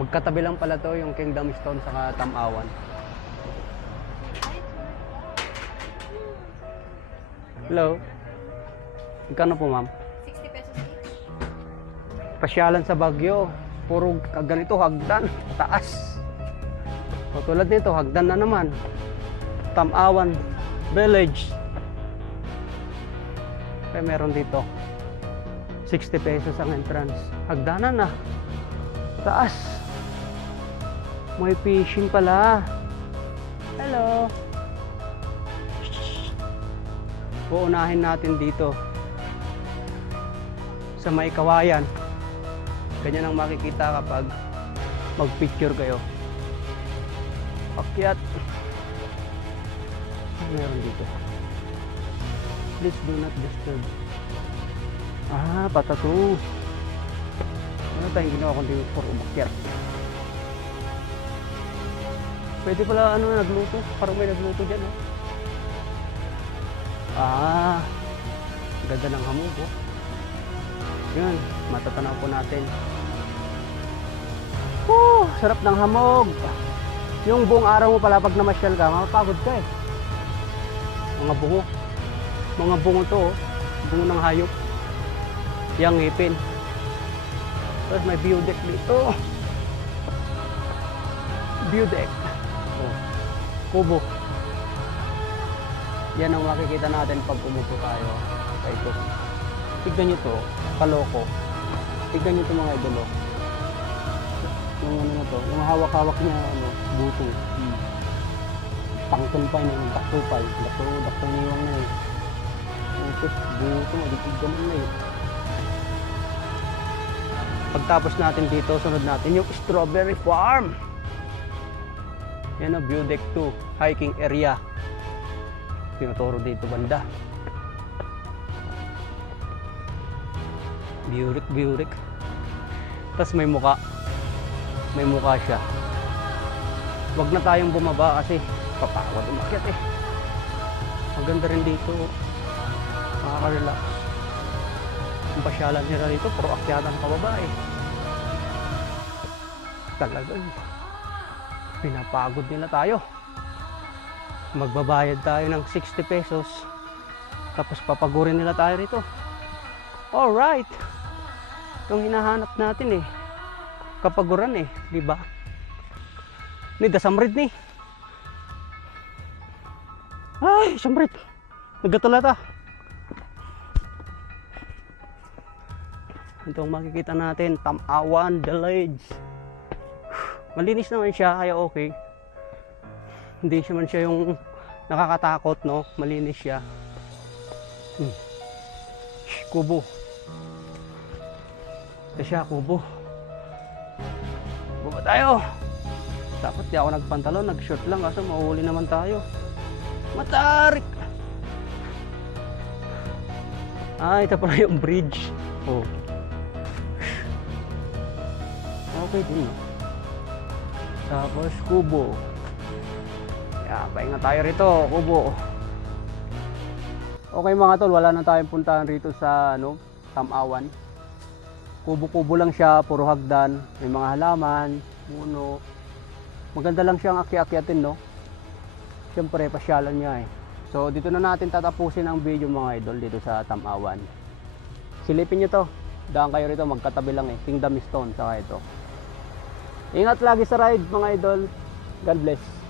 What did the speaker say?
Magkatabi lang pala to, yung Kingdom Stone saka Tamawan. Hello. Magkano po, ma'am? 60 pesos each. Pasyalan sa Baguio. Puro ganito, hagdan. Taas. O tulad nito, hagdan na naman. Tamawan Village. Kaya meron dito. 60 pesos ang entrance. Hagdanan na. Taas. May fishing pala. Hello. Uunahin natin dito sa may kawayan. Ganyan ang makikita kapag mag-picture kayo. Akyat. Meron dito. Please do not disturb. Ah, patato. Ano tayong ginawa kundi for umakyat? Pwede pala nagluto. Parang may nagluto dyan. Ah, ganda ng hamog. Yan, matatanaw po natin. Sarap ng hamog. Yung buong araw mo pala pag namasyal ka, mapapagod ka eh. Mga bungo. Mga bungo to, bungo ng hayop. Yang ngipin. Tapos may view deck dito. View deck. Kubo. Yan ang makikita natin pag umupo tayo. Ito. Tignan nyo to, kaloko. Tignan nyo to mga idolo. Yung ano na to, yung hawak-hawak niya, buto. Pangton pa yun, dakto pa yun. Dakto niwang na yun. Tapos buto, maligid naman na yun. Pagtapos natin dito, sunod natin yung strawberry farm. Yan o, view deck 2, hiking area. Tinuturo dito banda. Biurik. Tapos may muka. May muka siya. Wag na tayong bumaba kasi papawad umakyat eh. Ang ganda rin dito. Makaka-relax. Ang pasyalan nila dito, puro akyatan pababa eh. Talagang pinapagod nila tayo. Magbabayad tayo ng 60 pesos. Tapos papagurin nila tayo rito. Alright. Itong hinahanap natin eh. Kapaguran eh, di ba? Ni dasamrid ni. Ay, samrid. Nagkatulata. Itong makikita natin, Tamawan Village. Malinis naman siya, kaya okay. Hindi naman siya yung nakakatakot, no? Malinis siya. Kubo. Ito siya, kubo. Baba tayo. Dapat di ako nagpantalon, nag-short lang kasi mauuli naman tayo. Matarik! Ah, ito pala yung bridge. Oh. Okay din, no? Tapos, kubo. Kaya, pahinga tayo rito, kubo. Okay mga tol, wala na tayong puntahan rito sa Tamawan. Kubo-kubo lang siya, puro hagdan, may mga halaman, puno. Maganda lang siyang akyat-akyatin, no? Siyempre, pasyalan niya eh. So, dito na natin tatapusin ang video mga idol dito sa Tamawan. Silipin nyo to. Daan kayo rito, magkatabi lang eh. Kingdom Stone, saka ito. Ingat lagi sa ride mga idol. God bless.